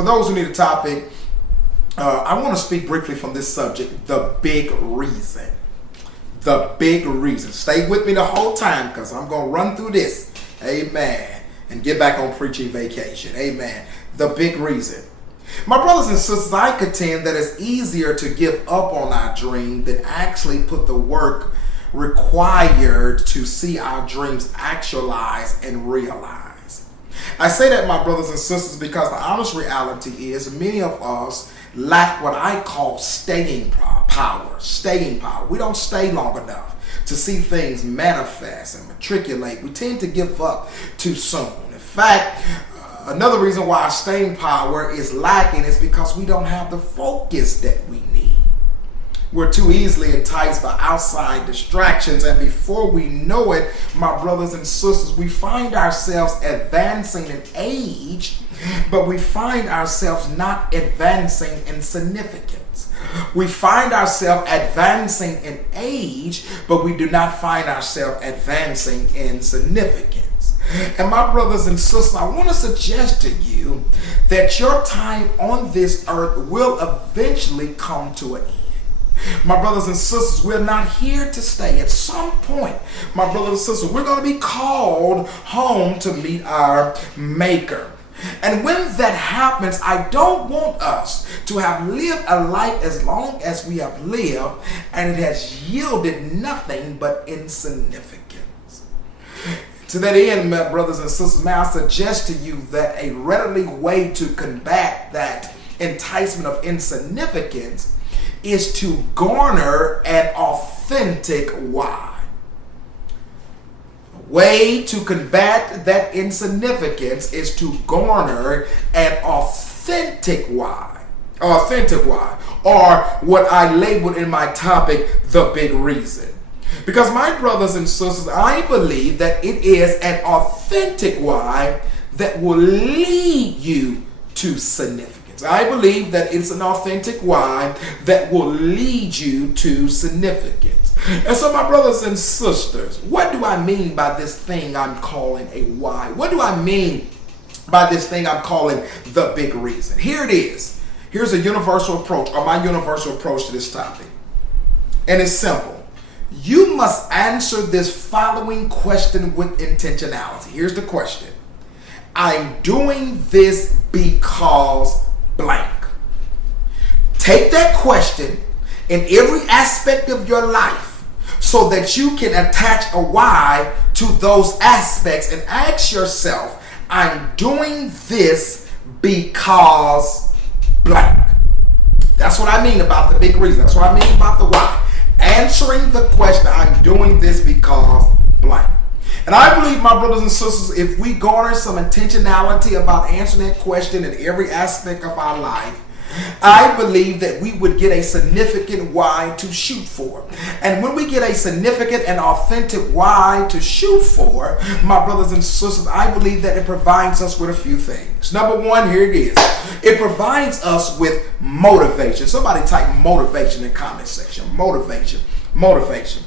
For those who need a topic, I want to speak briefly from this subject, the big reason. The big reason. Stay with me the whole time because I'm going to run through this. Amen. And get back on preaching vacation. Amen. The big reason. My brothers and sisters, I contend that it's easier to give up on our dream than actually put the work required to see our dreams actualized and realized. I say that, my brothers and sisters, because the honest reality is many of us lack what I call staying power. Staying power. We don't stay long enough to see things manifest and matriculate. We tend to give up too soon. In fact, another reason why our staying power is lacking is because we don't have the focus that we need. We're too easily enticed by outside distractions, and before we know it, my brothers and sisters, we find ourselves advancing in age, but we find ourselves not advancing in significance. We find ourselves advancing in age, but we do not find ourselves advancing in significance. And my brothers and sisters, I want to suggest to you that your time on this earth will eventually come to an end. My brothers and sisters, we're not here to stay. At some point, my brothers and sisters, we're going to be called home to meet our Maker. And when that happens, I don't want us to have lived a life as long as we have lived and it has yielded nothing but insignificance. To that end, my brothers and sisters, may I suggest to you that a readily way to combat that enticement of insignificance is to garner an authentic why. A way to combat that insignificance is to garner an authentic why. Authentic why. Or what I labeled in my topic, the big reason. Because my brothers and sisters, I believe that it is an authentic why that will lead you to significance. I believe that it's an authentic why that will lead you to significance. And so, my brothers and sisters, what do I mean by this thing I'm calling a why? What do I mean by this thing I'm calling the big reason? Here it is. Here's a universal approach, or my universal approach to this topic. And it's simple. You must answer this following question with intentionality. Here's the question. I'm doing this because blank. Take that question in every aspect of your life so that you can attach a why to those aspects and ask yourself, I'm doing this because blank. That's what I mean about the big reason. That's what I mean about the why. Answering the question, I'm doing this because blank. And I believe, my brothers and sisters, if we garner some intentionality about answering that question in every aspect of our life, I believe that we would get a significant why to shoot for. And when we get a significant and authentic why to shoot for, my brothers and sisters, I believe that it provides us with a few things. Number one, here it is. It provides us with motivation. Somebody type motivation in the comment section. Motivation. Motivation.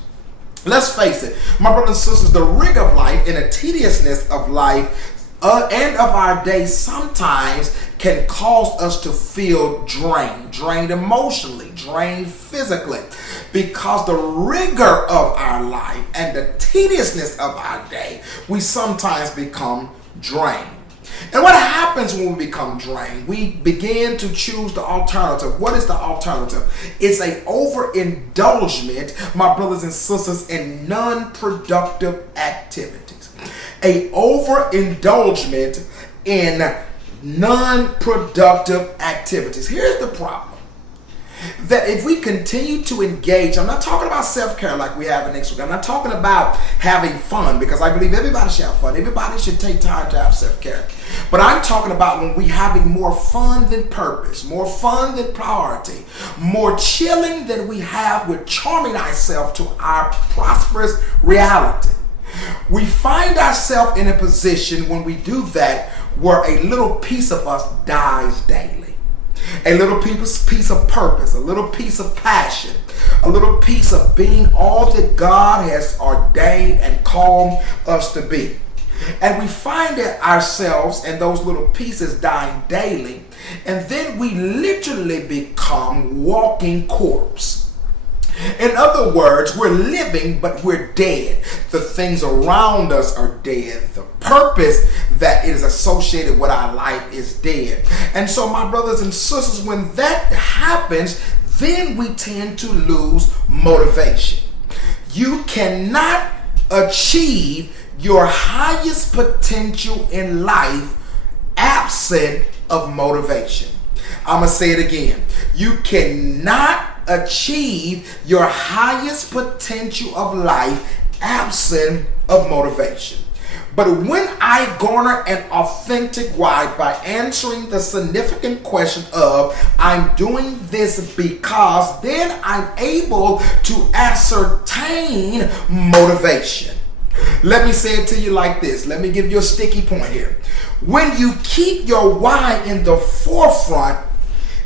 Let's face it, my brothers and sisters, the rig of life and the tediousness of life and of our day sometimes can cause us to feel drained emotionally, drained physically, because the rigor of our life and the tediousness of our day, we sometimes become drained. And what happens when we become drained? We begin to choose the alternative. What is the alternative? It's an overindulgence, my brothers and sisters, in non-productive activities. A overindulgence in non-productive activities. Here's the problem. That if we continue to engage, I'm not talking about self-care like we have in next week. I'm not talking about having fun, because I believe everybody should have fun. Everybody should take time to have self-care. But I'm talking about when we having more fun than purpose, more fun than priority, more chilling than we have with charming ourselves to our prosperous reality. We find ourselves in a position when we do that where a little piece of us dies daily. A little piece of purpose, a little piece of passion, a little piece of being all that God has ordained and called us to be. And we find ourselves and those little pieces dying daily. and then we literally become walking corpse. In other words, we're living, but we're dead. The things around us are dead. The purpose that is associated with our life is dead. And so, my brothers and sisters, when that happens, then we tend to lose motivation. You cannot achieve your highest potential in life absent of motivation. I'm going to say it again. You cannot achieve your highest potential of life absent of motivation. But when I garner an authentic why by answering the significant question of I'm doing this because, then I'm able to ascertain motivation. Let me say it to you like this. Let me give you a sticky point here. When you keep your why in the forefront,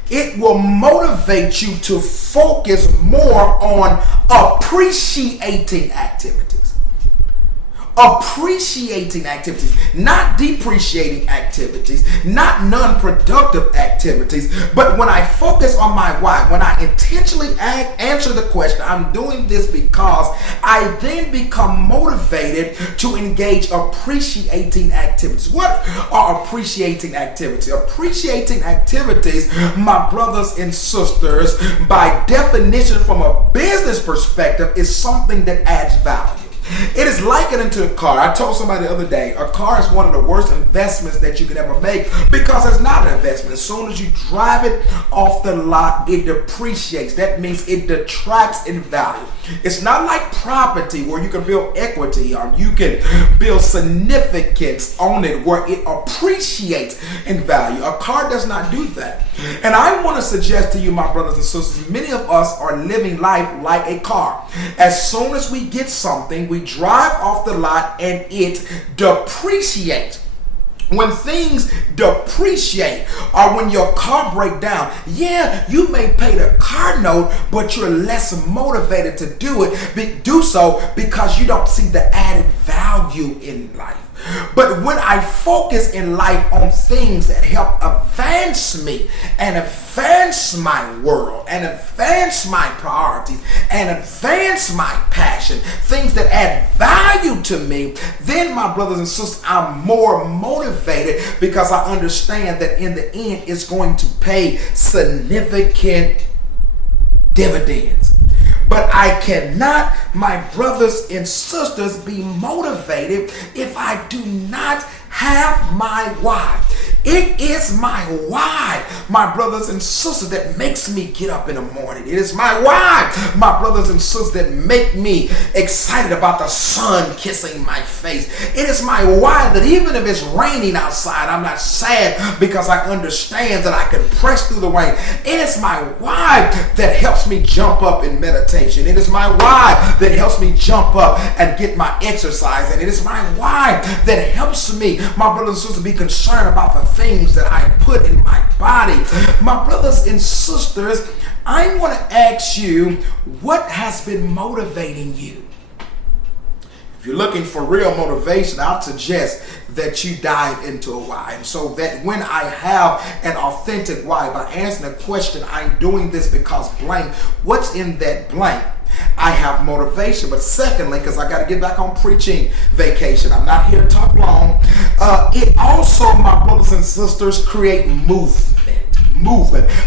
it will motivate you to focus more on appreciating activities. Appreciating activities, not depreciating activities, not non-productive activities. But when I focus on my why, when I intentionally answer the question, I'm doing this because, I then become motivated to engage appreciating activities. What are appreciating activities? Appreciating activities, my brothers and sisters, by definition from a business perspective, is something that adds value. It is likened to a car. I told somebody the other day, a car is one of the worst investments that you can ever make because it's not an investment. As soon as you drive it off the lot, it depreciates. That means it detracts in value. It's not like property where you can build equity or you can build significance on it where it appreciates in value. A car does not do that. And I want to suggest to you, my brothers and sisters, many of us are living life like a car. As soon as we get something, we drive off the lot and it depreciates. When things depreciate or when your car breaks down, yeah, you may pay the car note, but you're less motivated to do so because you don't see the added value in life. But when I focus in life on things that help advance me and advance my world and advance my priorities and advance my passion, things that add value to me, then, my brothers and sisters, I'm more motivated because I understand that in the end it's going to pay significant dividends. But I cannot, my brothers and sisters, be motivated if I do not have my why. It is my why, my brothers and sisters, that makes me get up in the morning. It is my why, my brothers and sisters, that make me excited about the sun kissing my face. It is my why that even if it's raining outside, I'm not sad because I understand that I can press through the rain. It is my why that helps me jump up in meditation. It is my why that helps me jump up and get my exercise. And it is my why that helps me, my brothers and sisters, be concerned about the things that I put in my body. My brothers and sisters, I want to ask you, what has been motivating you? If you're looking for real motivation, I'll suggest that you dive into a why. And so that when I have an authentic why, by answering the question, I'm doing this because blank, what's in that blank? I have motivation. But secondly, because I got to get back on preaching vacation, I'm not here to talk long. It also, my brothers and sisters, create movement.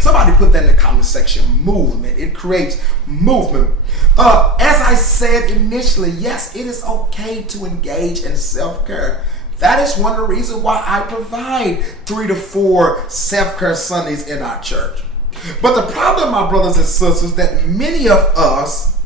Somebody put that in the comment section. Movement. It creates movement. As I said initially, yes, it is okay to engage in self-care. That is one of the reasons why I provide 3 to 4 self-care Sundays in our church. But the problem, my brothers and sisters, that many of us,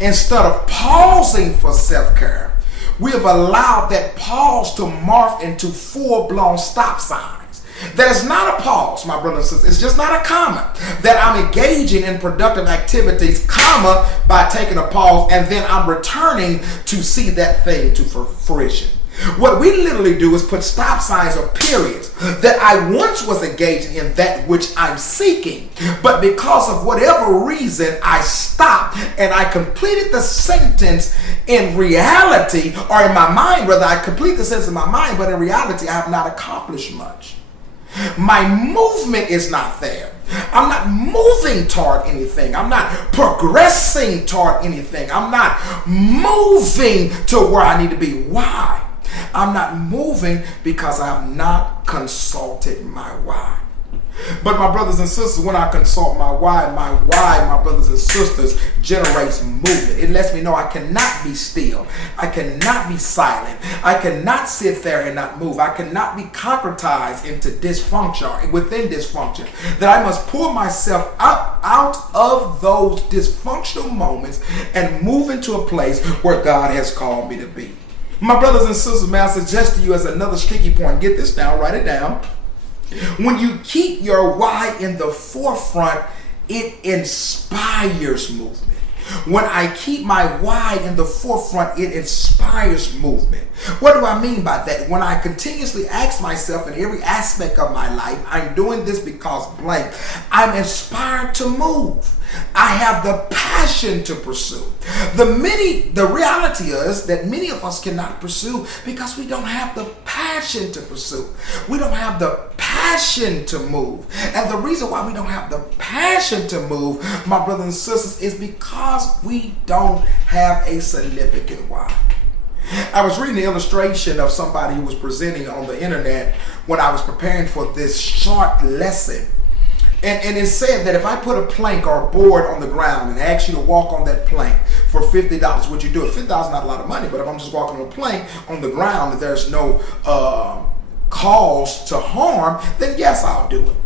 instead of pausing for self-care, we have allowed that pause to morph into full-blown stop signs. That is not a pause, my brothers and sisters. It's just not a comma. That I'm engaging in productive activities, comma, by taking a pause, and then I'm returning to see that thing to fruition. What we literally do is put stop signs or periods. That I once was engaging in that which I'm seeking, but because of whatever reason, I stopped and I completed the sentence in reality, or in my mind, rather, I complete the sentence in my mind, but in reality, I have not accomplished much. My movement is not there. I'm not moving toward anything. I'm not progressing toward anything. I'm not moving to where I need to be. Why? I'm not moving because I have not consulted my why. But my brothers and sisters, when I consult my why, my brothers and sisters, generates movement. It lets me know I cannot be still. I cannot be silent. I cannot sit there and not move. I cannot be concretized into dysfunction, within dysfunction. That I must pull myself out of those dysfunctional moments and move into a place where God has called me to be. My brothers and sisters, may I suggest to you as another sticky point, get this down, write it down. When you keep your why in the forefront, it inspires movement. When I keep my why in the forefront, it inspires movement. What do I mean by that? When I continuously ask myself in every aspect of my life, I'm doing this because blank, I'm inspired to move. I have the passion to pursue. The reality is that many of us cannot pursue because we don't have the passion to pursue. We don't have the passion to move. And the reason why we don't have the passion to move, my brothers and sisters, is because we don't have a significant why. I was reading the illustration of somebody who was presenting on the internet when I was preparing for this short lesson. And it said that if I put a plank or a board on the ground and ask you to walk on that plank for $50, would you do it? $50 is not a lot of money, but if I'm just walking on a plank on the ground and there's no cause to harm, then yes, I'll do it.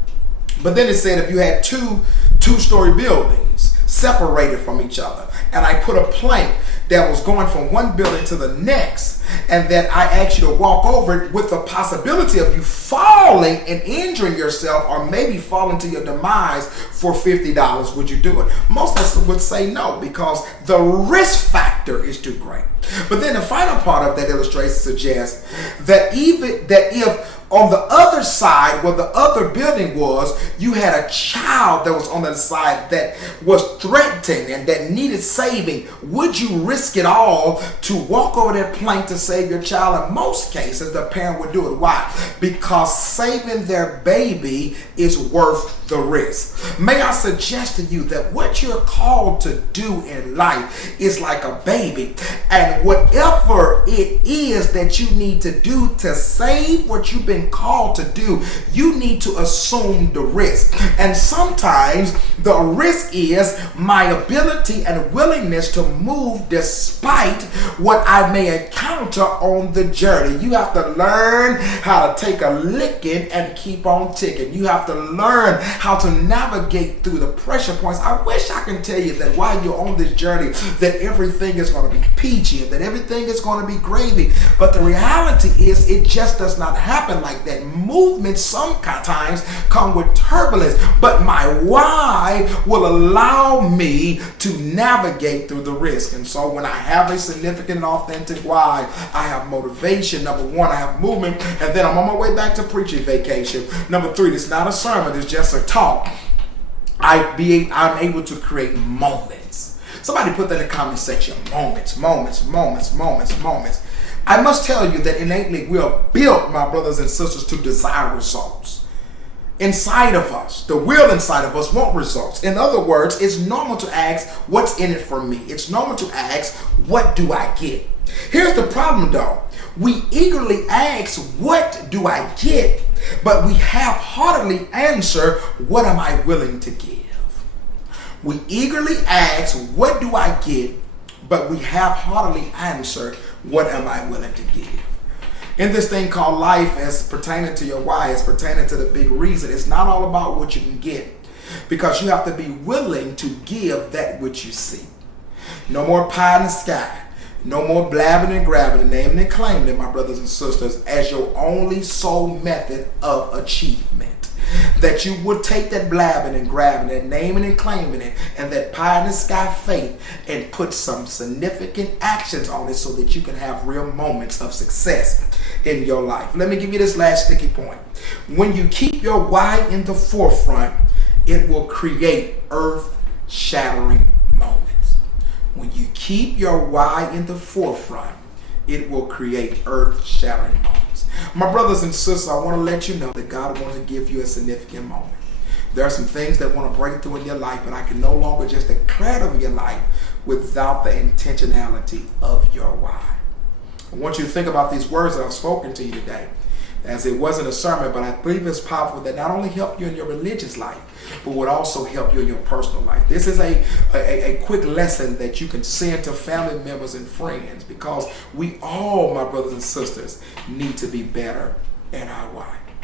But then it said if you had two-story buildings separated from each other, and I put a plank that was going from one building to the next, and that I asked you to walk over it with the possibility of you falling and injuring yourself or maybe falling to your demise for $50, would you do it? Most of us would say no, because the risk factor is too great. But then the final part of that illustration suggests that if on the other side where the other building was, you had a child that was on the other side that was threatened and that needed saving, would you risk it all to walk over that plank to save your child? In most cases, the parent would do it. Why? Because saving their baby is worth the risk. May I suggest to you that what you're called to do in life is like a baby, and whatever it is that you need to do to save what you've been called to do, you need to assume the risk. And sometimes the risk is my ability and willingness to move despite what I may encounter on the journey. You have to learn how to take a licking and keep on ticking. You have to learn how to navigate through the pressure points. I wish I can tell you that while you're on this journey that everything is going to be peachy and that everything is going to be gravy, but the reality is it just does not happen like that. Movements sometimes come with turbulence, but my why will allow me to navigate through the risk. And so when I have a significant and authentic why, I have motivation. Number one, I have movement, and then I'm on my way back to preaching vacation. Number three, it's not a sermon, it's just a talk. I'm able to create moments. Somebody put that in the comment section. Moments. I must tell you that innately we are built, my brothers and sisters, to desire results. Inside of us, the will inside of us want results. In other words, it's normal to ask, what's in it for me? It's normal to ask, what do I get? Here's the problem though. We eagerly ask, what do I get? But we half-heartedly answer, what am I willing to give? We eagerly ask, what do I get? But we half-heartedly answer, what am I willing to give? In this thing called life, as pertaining to your why, as pertaining to the big reason, it's not all about what you can get, because you have to be willing to give that which you see. No more pie in the sky. No more blabbing and grabbing and naming and claiming it, my brothers and sisters, as your only sole method of achievement. That you would take that blabbing and grabbing and naming and claiming it and that pie in the sky faith and put some significant actions on it so that you can have real moments of success in your life. Let me give you this last sticky point. When you keep your why in the forefront, it will create earth-shattering moments. When you keep your why in the forefront, it will create earth-shattering moments. My brothers and sisters, I want to let you know that God wants to give you a significant moment. There are some things that want to break through in your life, but I can no longer just declare it over your life without the intentionality of your why. I want you to think about these words that I've spoken to you today. As it wasn't a sermon, but I believe it's powerful that not only help you in your religious life, but would also help you in your personal life. This is a quick lesson that you can send to family members and friends, because we all, my brothers and sisters, need to be better in our why.